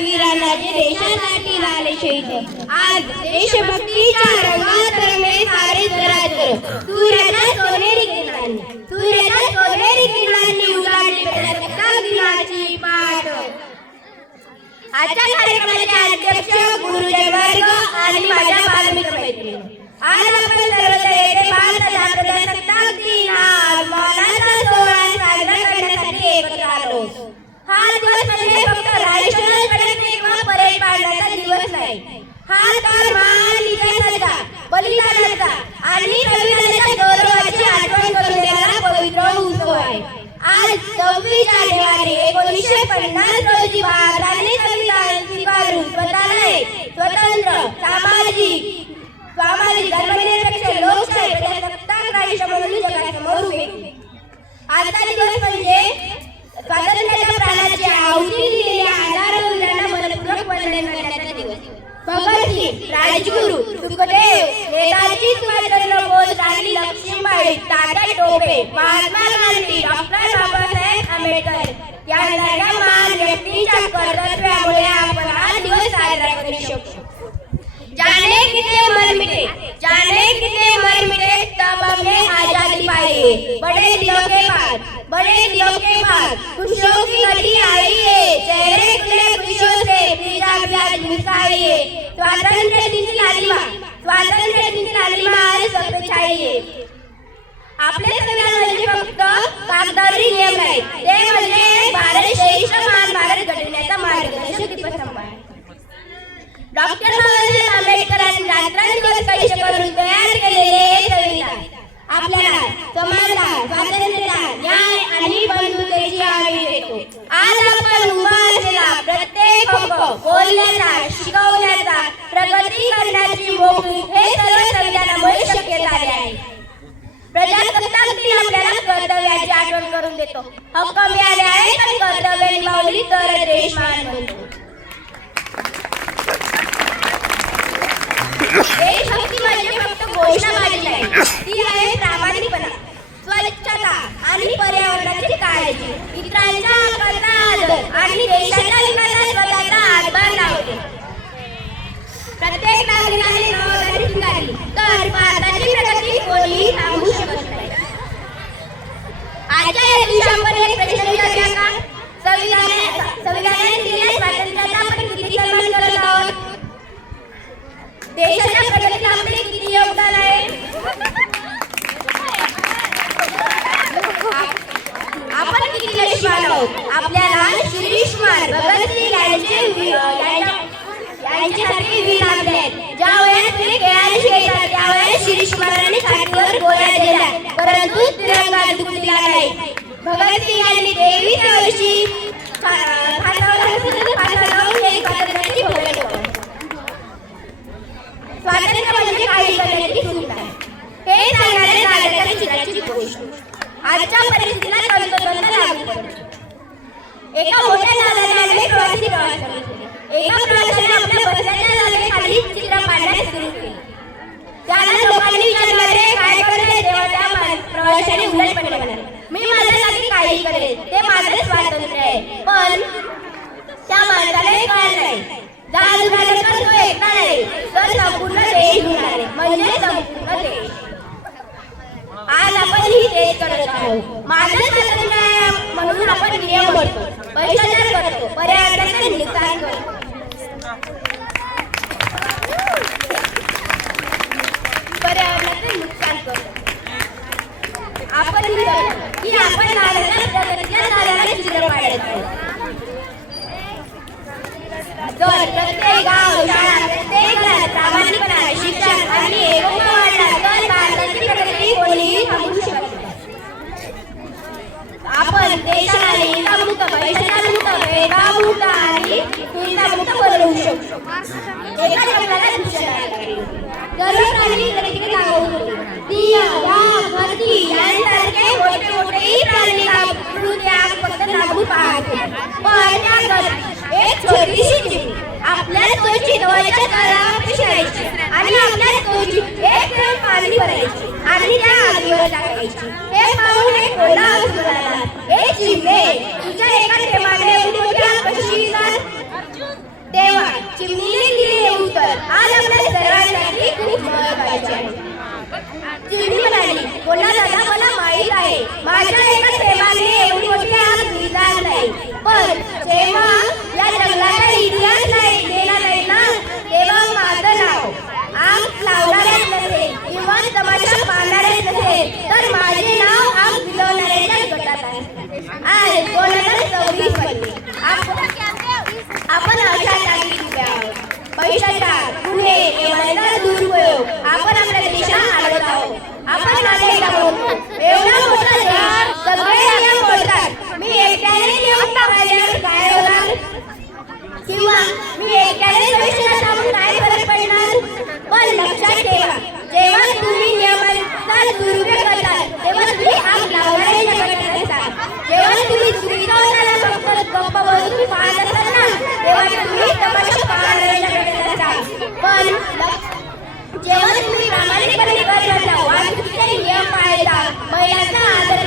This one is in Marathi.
वीरांना जे देशासाठी झाले शहीद, आज देशभक्तीच्या रंगात रंगले सारे जरातर. सूर्याच्या सोनेरी किरणांनी उजाडली प्रजासत्ताक दिनाची पाठ. आजच्या कार्यक्रमाचे अध्यक्ष गुरुजन वर्ग आणि माझ्या बालमित्र मैत्रिणी, आज आपण सर्वजण येथे भारताच्या प्रजासत्ताक दिन हा मानाचा सोहळा साजरा करण्यासाठी एकत्र आलो. हा दिवस म्हणजे फक्त राष्ट्रीय पताका किंवा परेड पाडण्याचा दिवस नाही. हा तर महान इतिहासाचा, बलिदानाचा आणि संविधानाच्या गौरवाची आठवण करून देणारा पवित्र उत्सव आहे. आज 26 जानेवारी 1950 रोजी भारताने संविधान स्वीकारून स्वतःला स्वतंत्र, सामाजिक, धर्मनिरपेक्ष, लोकशाही प्रजासत्ताक राष्ट्र म्हणून जगासमोर उभे केले. आजचा दिवस म्हणजे स्वातंत्र्याच्या प्राणाची आहुती दिलेल्या हजारो वीरांना मनपूर्वक वंदन करण्याचा दिवस. भगतसिंग, राजगुरू, सुखदेव, नेताजी सुभाषचंद्र बोस, राणी लक्ष्मीबाई, तात्या टोपे, महात्मा गांधी, डॉक्टर बाबासाहेब आंबेडकर यांसारख्या महान व्यक्तींच्या कर्तव्यामुळे आपण हा दिवस साजरा करू शकतो. जाने कितने मर मिटे तब हमें आजादी पाई. बड़े दिलों के बाद खुशियों की घड़ी आई है. चेहरे खिले खुशियों से फिजा भी आज मुस्काई है. स्वातंत्र्य दिन की लालिमा आज सब पे छाई है. आपले संविधान म्हणजे फक्त कागदावरील नियम नाही, ते म्हणजे भारत श्रेष्ठ महान भारत घडविण्याचा मार्गदर्शक दीपस्तंभ आहे. डॉक्टर बाबासाहेब आंबेडकरांनी रात्रंदिवस कष्ट करून तयार केलेले हे संविधान आपल्याला समानता, स्वातंत्र्य, न्याय आणि बंधुतेची हमी देतो. आज आपण उभा असलेला प्रत्येक हक्क बोलण्याचा, शिकवण्याचा, प्रगती करण्याची मोकळीक हे सर्व संविधानामुळे शक्य झाले आहे. प्रजासत्ताक दिन आपल्याला कर्तव्याची आठवण करून देतो. हक्क मिळाले आहेत पण कर्तव्य निभावली तर देश महान बनतो. देशभक्ती म्हणजे फक्त घोषणाबाजी नाही, ती आहे प्रामाणिकपणा, स्वच्छता आणि पर्यावरणाची काळजी, इतरांच्या हक्कांचा आदर आणि देशाच्या विकासात स्वतःचा हातभार लावते. प्रत्येक नागरिकाने जबाबदारी स्वीकारली तर भारताची प्रगती कोणीही थांबवू शकत नाही. आजच्या या दिवशी आपण एक प्रश्न विचारूया का? संविधानाने दिलेल्या स्वातंत्र्याचा आपण किती सन्मान करत आहोत? देशाच्या प्रगतीत आपले किती योगदान आहे? आपण किती यशस्वी आहोत? आपल्याला श्रीष्मान भगतसिंग यांच्यासारखे वीर लाभले आहेत. ज्या वयात ते खेळायला शिकायचे त्या वयात श्रीष्मानाने छातीवर गोळ्या दिल्या परंतु तिरंगा दुखला नाही. भगतसिंग यांनी 23 वर्षी फासावर लावून एक स्वातंत्र्याची भूमिका निभावली. स्वातंत्र्य म्हणजे काही करण्याची सूट नाही हे सांगणाऱ्या दादाच्या चित्राची गोष्ट आजच्या परिस्थितीला तंतोतंत लागू पडते. एका मोठ्या दादाने प्रवास केला. एका प्रवाशाने आपल्या बसण्याच्या जागेखाली चित्र काढण्यास सुरू केले. त्याला लोकांनी विचारले काय करायचे तेव्हा त्या प्रवाशाने उलटपणे म्हणाले, मी माझ्यासाठी काही करेल, ते माझे स्वातंत्र्य आहे. पण त्या माणसाला हे कळलं नाही. जाल झालं तर तो एकटा नाही तर संपूर्ण देश होणार म्हणजे संपूर्ण देश. आज आपण ही देश करत आहोत. माझं स्वातंत्र्य म्हणून आपण नियम मोडतो, भ्रष्टाचार करतो, पर्यावरणाचं नुकसान करतो. आपण की आपण चित्र पाडत आहोत. जर प्रत्येक गाव, शाळा, प्रत्येक घरात प्रामाणिकपणा, शिक्षण आणि एकोपा वाढला तर भारताची प्रगती कोणीही थांबवू शकत नाही. आपण देशाला हिंसामुक्त, भ्रष्टाचारमुक्त, भेदभावमुक्त आणि हिंसामुक्त बनवू शकतो. एका जंगलाला दुसऱ्या सर्व प्राणी इकडे जागवू शकतो. हत्ती यांसारखे मोठे प्राणी फक्त लागू पाहतो. पण एक छोटीशी चिमणी आपल्या तोची डोळ्याच्या तळापाशी राहायची आणि आपल्या तोची एक थेंब पाणी भरायची आणि त्या आगीवर टाकायची. हे पाहून एक कोल्हा म्हणाला, हे चिमणे तुझ्या एका थेंबाने एवढी मोठी आग कशी विझणार? तेव्हा चिमणीने दिलेले उत्तर आज आपल्या सर्वांसाठी खूप महत्त्वाचे आहे. चिमणी म्हणाली, बोला दादा, मला माहित आहे माझ्या एका प्रेमाने एवढी मोठी आग विझणार नाही, पण जेव्हा या जंगलाचा इतिहास नाही गेला नाही ना, तेव्हा माझं नाव आग लावणाऱ्याच नसेल किंवा तमाशा पाहणाऱ्याच नसेल, तर माझे नाव आग विझवणाऱ्याच्याच गटात आहे. आज 2024 मध्ये आपण अशा जागी उभे आहोत. भ्रष्टाचार, गुन्हे, नियमांचा दुरुपयोग आपण आपल्या देशाला आढळत आहोत. आपण नागरिक आहोत. एवढा मोठा देश, सगळे नियम मोडतात. मी एकट्याने नियम पाळल्यावर काय होणार? किंवा मी एकट्याने भ्रष्टाचार थांबून काय फरक पडणार? पण लक्षात ठेवा, जेव्हा तुम्ही नियमांचा दुरुपयोग करता तेव्हा तुम्ही आग लावणाऱ्याच्या गटात असता. जेव्हा तुम्ही चुकीचा होताना फक्त गप्प बसून पाहत असाल ना, तेव्हा तुम्ही तमाशा पाहणाऱ्याच्या गटात असता. पण जेव्हा तुम्ही प्रामाणिकपणे करत असता, वाहतुकीचे नियम पाळता, महिलांचा आदर